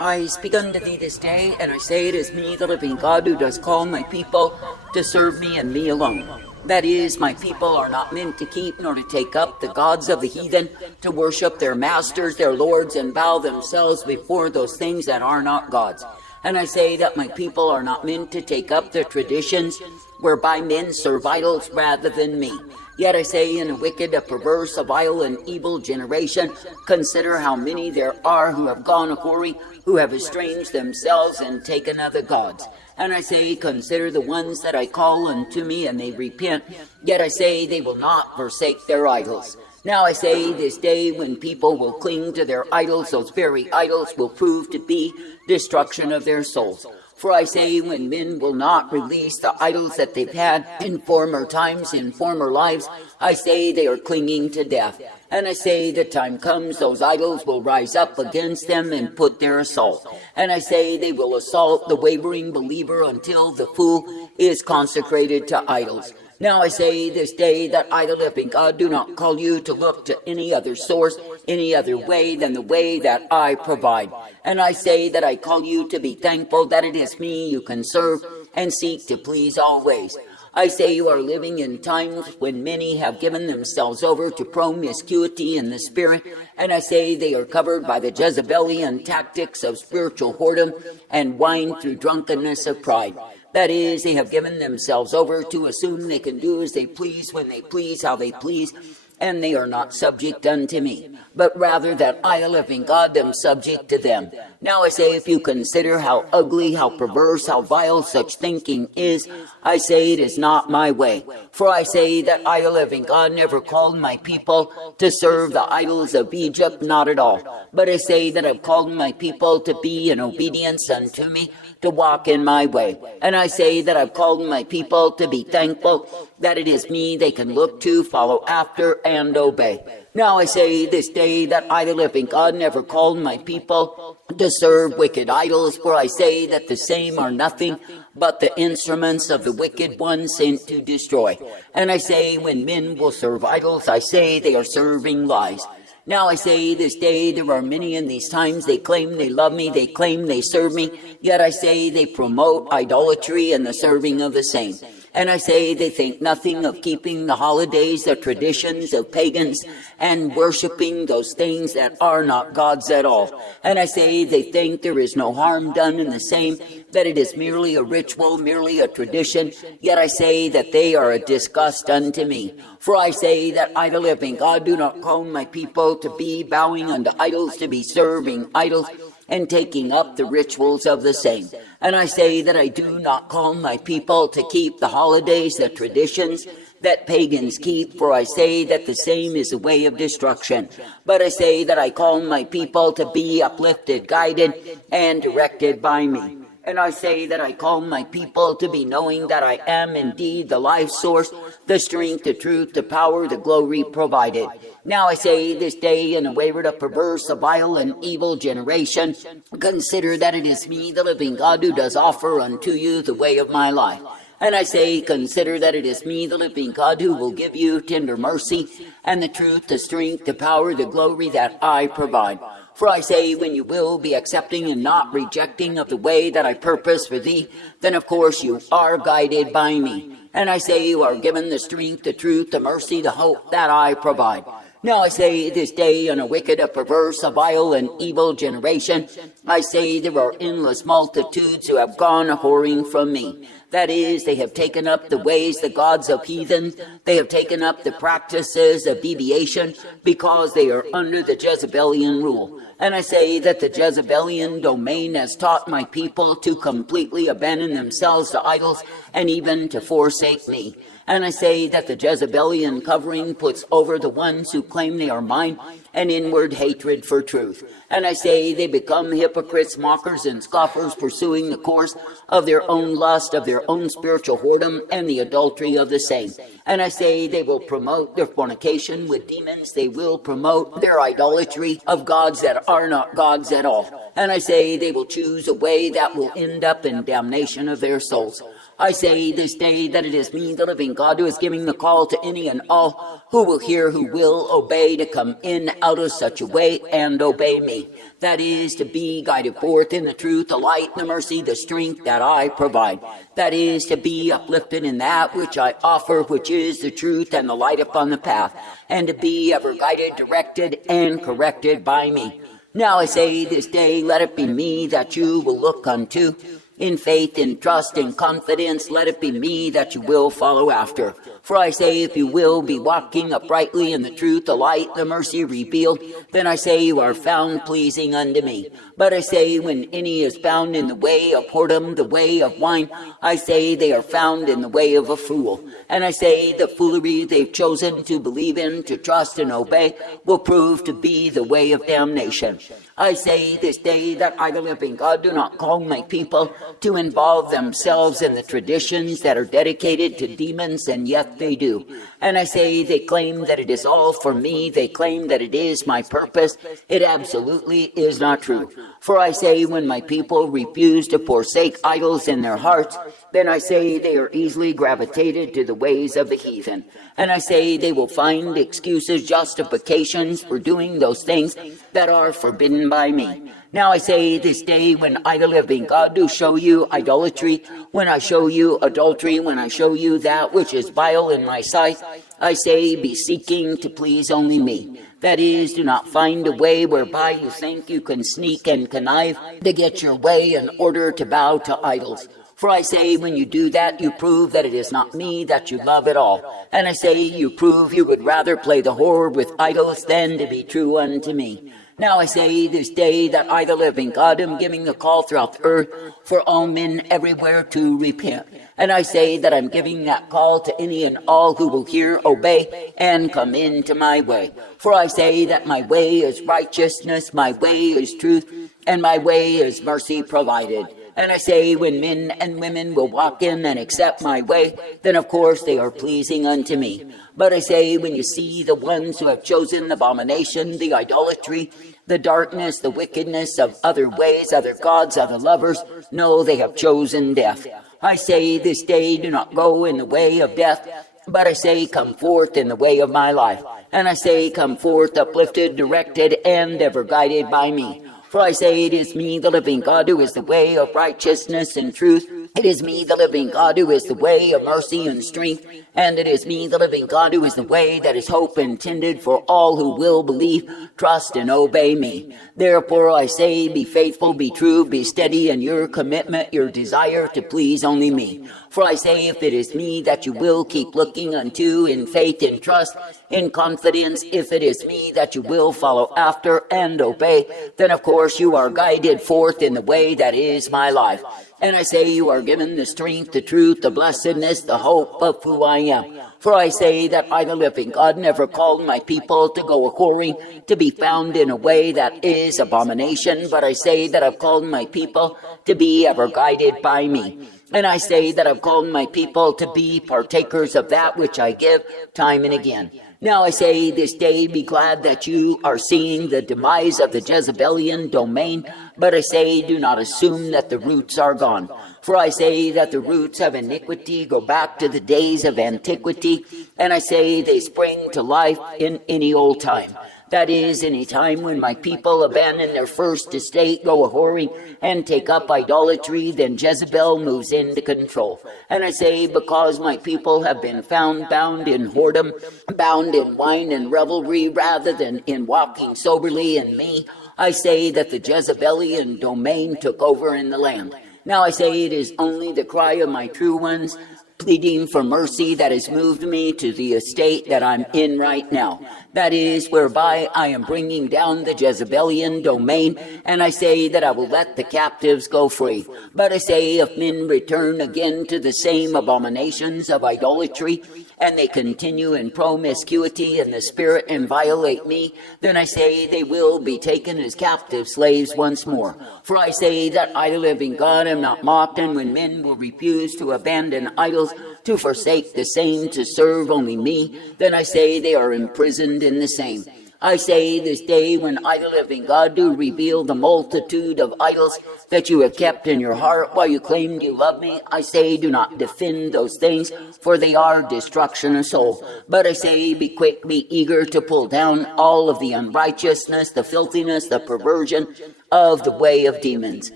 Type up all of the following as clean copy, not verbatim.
I speak unto thee this day, and I say it is me, the living God, who does call my people to serve me and me alone. That is, my people are not meant to keep nor to take up the gods of the heathen, to worship their masters, their lords, and bow themselves before those things that are not gods. And I say that my people are not meant to take up the traditions whereby men serve idols rather than me. Yet I say, in a wicked, a perverse, a vile, and evil generation, consider how many there are who have gone a-whoring, who have estranged themselves and taken other gods. And I say, consider the ones that I call unto me, and they repent. Yet I say, they will not forsake their idols. Now I say, this day when people will cling to their idols, those very idols will prove to be destruction of their souls. For I say, when men will not release the idols that they've had in former times, in former lives, I say they are clinging to death. And I say, the time comes, those idols will rise up against them and put their assault. And I say, they will assault the wavering believer until the fool is consecrated to idols. Now I say this day that I, the living God, do not call you to look to any other source, any other way than the way that I provide. And I say that I call you to be thankful that it is me you can serve and seek to please always. I say you are living in times when many have given themselves over to promiscuity in the spirit, and I say they are covered by the Jezebelian tactics of spiritual whoredom and wine through drunkenness of pride. That is, they have given themselves over to assume they can do as they please, when they please, how they please, and they are not subject unto me, but rather that I, the living God, am subject to them. Now I say, if you consider how ugly, how perverse, how vile such thinking is, I say it is not my way. For I say that I, the living God, never called my people to serve the idols of Egypt, not at all. But I say that I've called my people to be in obedience unto me, to walk in my way. And I say that I've called my people to be thankful that it is me they can look to, follow after, and obey. Now I say this day that I, the living God, never called my people to serve wicked idols, for I say that the same are nothing but the instruments of the wicked one sent to destroy. And I say, when men will serve idols, I say they are serving lies. Now I say this day there are many in these times, they claim they love me, they claim they serve me, yet I say they promote idolatry and the serving of the same. And I say they think nothing of keeping the holidays, the traditions of pagans, and worshiping those things that are not gods at all. And I say they think there is no harm done in the same, that it is merely a ritual, merely a tradition, yet I say that they are a disgust unto me. For I say that I, the living God, do not call my people to be bowing unto idols, to be serving idols, and taking up the rituals of the same. And I say that I do not call my people to keep the holidays, the traditions that pagans keep, for I say that the same is a way of destruction. But I say that I call my people to be uplifted, guided, and directed by me. And I say that I call my people to be knowing that I am indeed the life source, the strength, the truth, the power, the glory provided. Now I say this day, in a wayward, a perverse, a vile, and evil generation, consider that it is me, the living God, who does offer unto you the way of my life. And I say, consider that it is me, the living God, who will give you tender mercy, and the truth, the strength, the power, the glory that I provide. For I say, when you will be accepting and not rejecting of the way that I purpose for thee, then of course you are guided by me. And I say you are given the strength, the truth, the mercy, the hope that I provide. Now I say this day, in a wicked, a perverse, a vile, and evil generation, I say there are endless multitudes who have gone a-whoring from me. That is, they have taken up the ways, the gods of heathen. They have taken up the practices of deviation because they are under the Jezebelian rule. And I say that the Jezebelian domain has taught my people to completely abandon themselves to idols and even to forsake me. And I say that the Jezebelian covering puts over the ones who claim they are mine an inward hatred for truth. And I say they become hypocrites, mockers, and scoffers, pursuing the course of their own lust, of their own spiritual whoredom, and the adultery of the same. And I say they will promote their fornication with demons. They will promote their idolatry of gods that are not gods at all. And I say they will choose a way that will end up in damnation of their souls. I say this day that it is me, the living God, who is giving the call to any and all who will hear, who will obey, to come in out of such a way and obey me. That is, to be guided forth in the truth, the light, the mercy, the strength that I provide. That is, to be uplifted in that which I offer, which is the truth and the light upon the path, and to be ever guided, directed, and corrected by me. Now I say this day, let it be me that you will look unto. In faith, in trust, in confidence, let it be me that you will follow after. For I say, if you will be walking uprightly in the truth, the light, the mercy revealed, then I say you are found pleasing unto me. But I say, when any is found in the way of whoredom, the way of wine, I say they are found in the way of a fool. And I say the foolery they've chosen to believe in, to trust and obey, will prove to be the way of damnation. I say this day that I, the living God, do not call my people to involve themselves in the traditions that are dedicated to demons, and yet they do. And I say they claim that it is all for me, they claim that it is my purpose. It absolutely is not true. For I say, when my people refuse to forsake idols in their hearts, then I say they are easily gravitated to the ways of the heathen. And I say they will find excuses, justifications for doing those things that are forbidden by me. Now I say this day, when I, the living God, do show you idolatry, when I show you adultery, when I show you that which is vile in my sight, I say, be seeking to please only me. That is, do not find a way whereby you think you can sneak and connive to get your way in order to bow to idols. For I say, when you do that, you prove that it is not me that you love at all. And I say, you prove you would rather play the whore with idols than to be true unto me. Now I say this day that I, the living God, am giving a call throughout the earth for all men everywhere to repent. And I say that I'm giving that call to any and all who will hear, obey, and come into my way. For I say that my way is righteousness, my way is truth, and my way is mercy provided. And I say, when men and women will walk in and accept my way, then of course they are pleasing unto me. But I say, when you see the ones who have chosen the abomination, the idolatry, the darkness, the wickedness of other ways, other gods, other lovers, no, they have chosen death. I say, this day do not go in the way of death, but I say, come forth in the way of my life. And I say, come forth uplifted, directed, and ever guided by me. For I say, it is me, the living God, who is the way of righteousness and truth. It is me, the living God, who is the way of mercy and strength. And it is me, the living God, who is the way that is hope intended for all who will believe, trust, and obey me. Therefore I say, be faithful, be true, be steady in your commitment, your desire to please only me. For I say, if it is me that you will keep looking unto in faith, in trust, in confidence, if it is me that you will follow after and obey, then of course you are guided forth in the way that is my life. And I say, you are given the strength, the truth, the blessedness, the hope of who I am. For I say that I, the living God, never called my people to go a-whoring, to be found in a way that is abomination, but I say that I've called my people to be ever guided by me. And I say that I've called my people to be partakers of that which I give time and again. Now I say this day, be glad that you are seeing the demise of the Jezebelian domain, but I say, do not assume that the roots are gone. For I say that the roots of iniquity go back to the days of antiquity, and I say they spring to life in any old time. That is, any time when my people abandon their first estate, go a-whoring, and take up idolatry, then Jezebel moves into control. And I say, because my people have been found bound in whoredom, bound in wine and revelry, rather than in walking soberly in me, I say that the Jezebelian domain took over in the land. Now I say it is only the cry of my true ones, pleading for mercy, that has moved me to the estate that I'm in right now. That is, whereby I am bringing down the Jezebelian domain, and I say that I will let the captives go free. But I say, if men return again to the same abominations of idolatry, and they continue in promiscuity in the spirit and violate me, then I say they will be taken as captive slaves once more. For I say that I, the living God, am not mocked, and when men will refuse to abandon idols, to forsake the same, to serve only me, then I say they are imprisoned in the same. I say this day, when I, the living God, do reveal the multitude of idols that you have kept in your heart while you claimed you love me, I say, do not defend those things, for they are destruction of soul. But I say, be quick, be eager to pull down all of the unrighteousness, the filthiness, the perversion of the way of demons.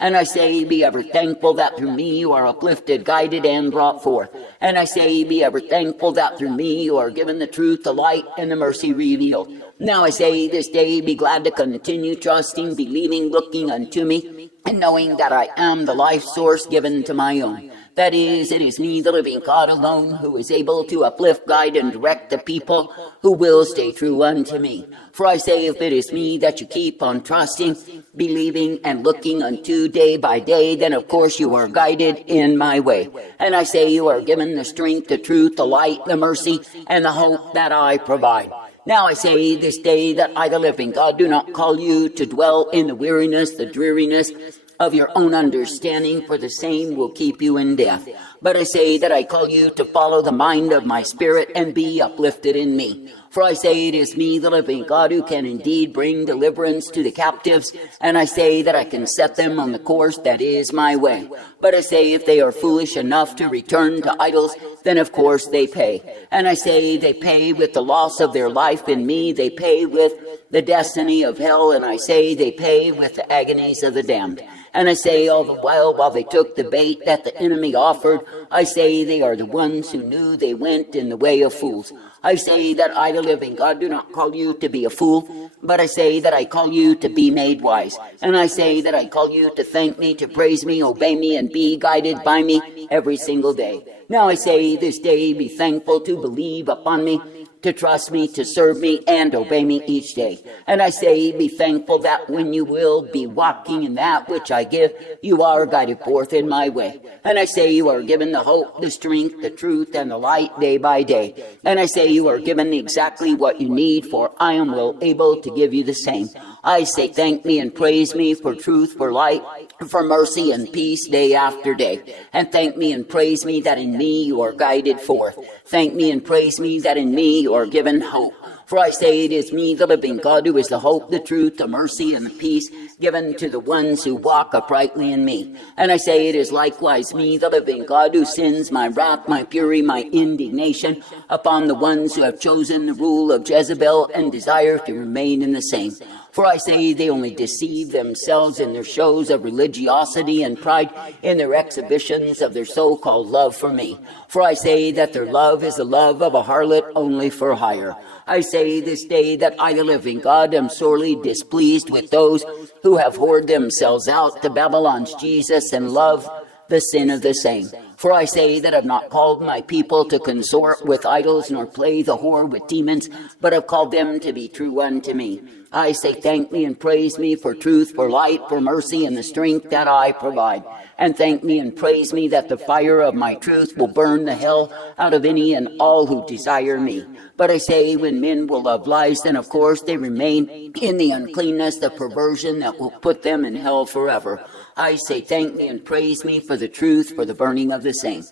And I say, be ever thankful that through me you are uplifted, guided, and brought forth. And I say, be ever thankful that through me you are given the truth, the light, and the mercy revealed. Now I say this day, be glad to continue trusting, believing, looking unto me, and knowing that I am the life source given to my own. That is, it is me, the living God alone, who is able to uplift, guide, and direct the people who will stay true unto me. For I say, if it is me that you keep on trusting, believing, and looking unto day by day, then of course you are guided in my way. And I say you are given the strength, the truth, the light, the mercy, and the hope that I provide. Now I say this day that I, the living God, do not call you to dwell in the weariness, the dreariness of your own understanding, for the same will keep you in death. But I say that I call you to follow the mind of my spirit and be uplifted in me. For I say it is me, the living God, who can indeed bring deliverance to the captives, and I say that I can set them on the course that is my way. But I say if they are foolish enough to return to idols, then of course they pay. And I say they pay with the loss of their life in me, they pay with the destiny of hell, and I say they pay with the agonies of the damned. And I say all the while they took the bait that the enemy offered, I say they are the ones who knew they went in the way of fools. I say that I, the living God, do not call you to be a fool, but I say that I call you to be made wise. And I say that I call you to thank me, to praise me, obey me, and be guided by me every single day. Now I say this day, be thankful to believe upon me, to trust me, to serve me, and obey me each day. And I say, be thankful that when you will be walking in that which I give, you are guided forth in my way. And I say you are given the hope, the strength, the truth, and the light day by day. And I say you are given exactly what you need, for I am well able to give you the same. I say thank me and praise me for truth, for light, for mercy and peace day after day. And thank me and praise me that in me you are guided forth. Thank me and praise me that in me you are given hope. For I say it is me, the living God, who is the hope, the truth, the mercy, and the peace given to the ones who walk uprightly in me. And I say it is likewise me, the living God, who sends my wrath, my fury, my indignation upon the ones who have chosen the rule of Jezebel and desire to remain in the same. For I say they only deceive themselves in their shows of religiosity and pride in their exhibitions of their so-called love for me. For I say that their love is the love of a harlot only for hire. I say this day that I, the living God, am sorely displeased with those who have whored themselves out to Babylon's Jesus and love the sin of the same. For I say that I have not called my people to consort with idols, nor play the whore with demons, but have called them to be true unto me. I say thank me and praise me for truth, for light, for mercy, and the strength that I provide. And thank me and praise me that the fire of my truth will burn the hell out of any and all who desire me. But I say when men will love lies, then of course they remain in the uncleanness, the perversion that will put them in hell forever. I say thank me and praise me for the truth, for the burning of the same.